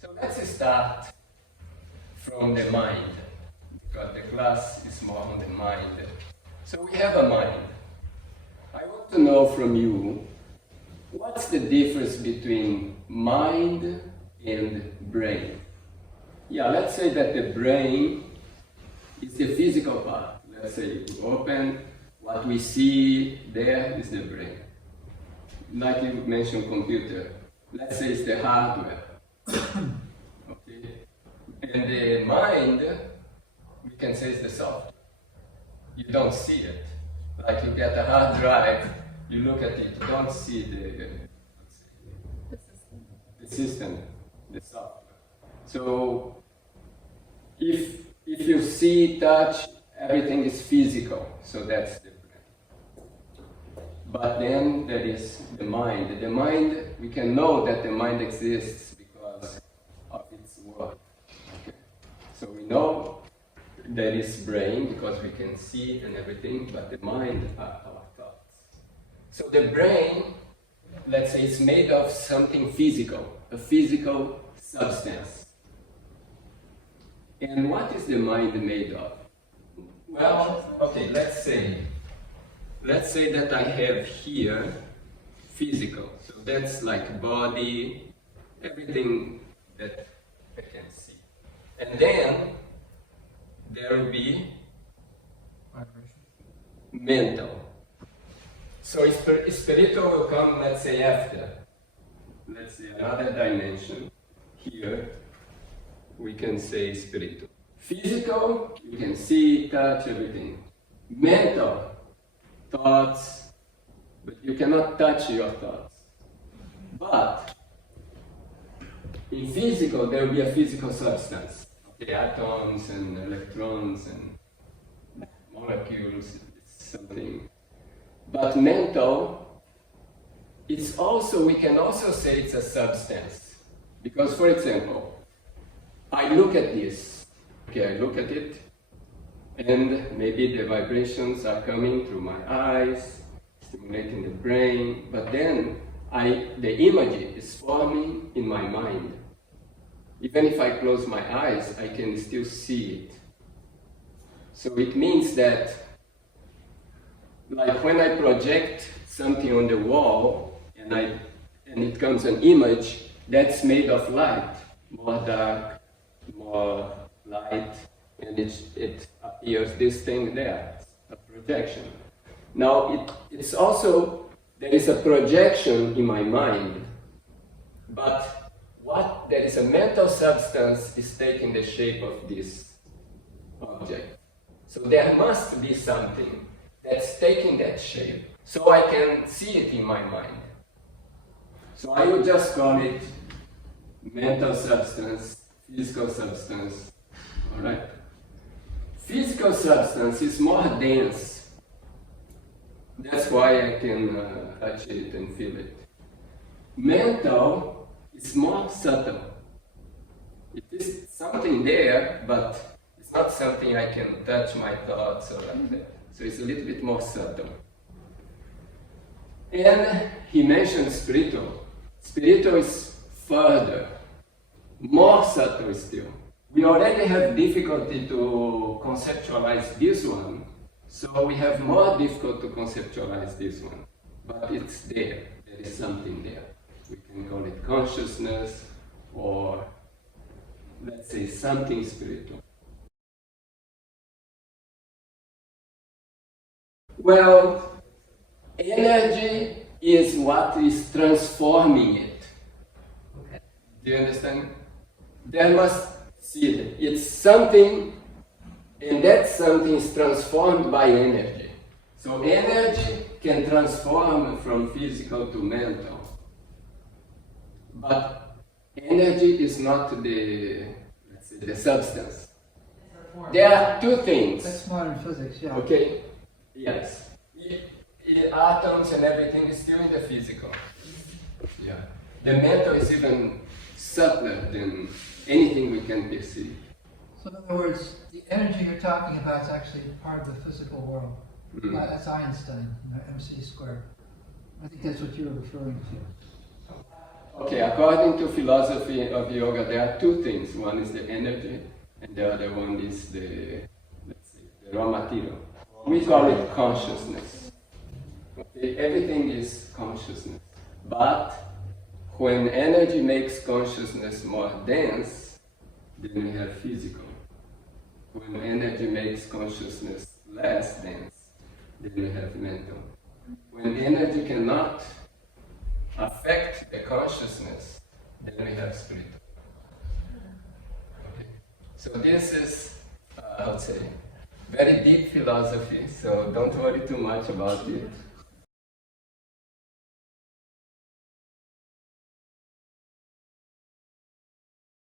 So let's start from the mind, because the class is more on the mind. So we have a mind. I want to know from you, what's the difference between mind and brain? Yeah, let's say that the brain is the physical part. Let's say you open, what we see there is the brain. Like you mentioned computer, let's say it's the hardware. Okay? And the mind, we can say it's the software. You don't see it. Like you get a hard drive, you look at it, you don't see the system, the software. So if you see, touch, everything is physical, so that's the brain. But then there is the mind. The mind, we can know that the mind exists because of its work. Okay? So we know there is brain because we can see it and everything, but the mind are our thoughts. So the brain, let's say, it's made of something physical, a physical substance. And what is the mind made of? Well, okay, let's say that I have here physical, so that's like body, everything that I can see. And then there will be mental. So spiritual will come, let's say, after. Let's say another dimension. Here we can say spiritual. Physical, you can see, touch, everything. Mental, thoughts, but you cannot touch your thoughts. But in physical, there will be a physical substance. The atoms and electrons and molecules, it's something. But mental, it's also, we can also say it's a substance. Because, for example, I look at this, okay, I look at it, and maybe the vibrations are coming through my eyes, stimulating the brain, but then the image is forming in my mind. Even if I close my eyes, I can still see it. So it means that, like when I project something on the wall, and it comes an image, that's made of light, more dark, more light, and it appears this thing there, a projection. Now it's also, there is a projection in my mind, but there is a mental substance is taking the shape of this object. So there must be something that's taking that shape, so I can see it in my mind. So I would just call it mental substance, physical substance, all right? Physical substance is more dense. That's why I can touch it and feel it. Mental is more subtle. It is something there, but it's not something I can touch my thoughts or like that. So it's a little bit more subtle. And he mentioned spiritual. Spiritual is further, more subtle still. We already have difficulty to conceptualize this one, so we have more difficult to conceptualize this one. But it's there. There is something there. We can call it consciousness, or let's say something spiritual. Well, energy is what is transforming it. Okay. Do you understand? There must see it. It's something, and that something is transformed by energy. So energy can transform from physical to mental. But energy is not the substance. There are two things. That's modern physics, yeah. Okay? Yes. Atoms and everything is still in the physical. Yeah. The mental is even subtler than anything we can perceive. So in other words, the energy you're talking about is actually part of the physical world. Mm-hmm. That's Einstein, MC squared. I think that's what you were referring to. Okay, according to philosophy of yoga, there are two things. One is the energy, and the other one is the, let's say, the raw material. We call it consciousness. Okay, everything is consciousness. But when energy makes consciousness more dense, then we have physical. When energy makes consciousness less dense, then we have mental. When energy cannot affect the consciousness, then we have spiritual. Okay. So this is, I would say, very deep philosophy, so don't worry too much about it.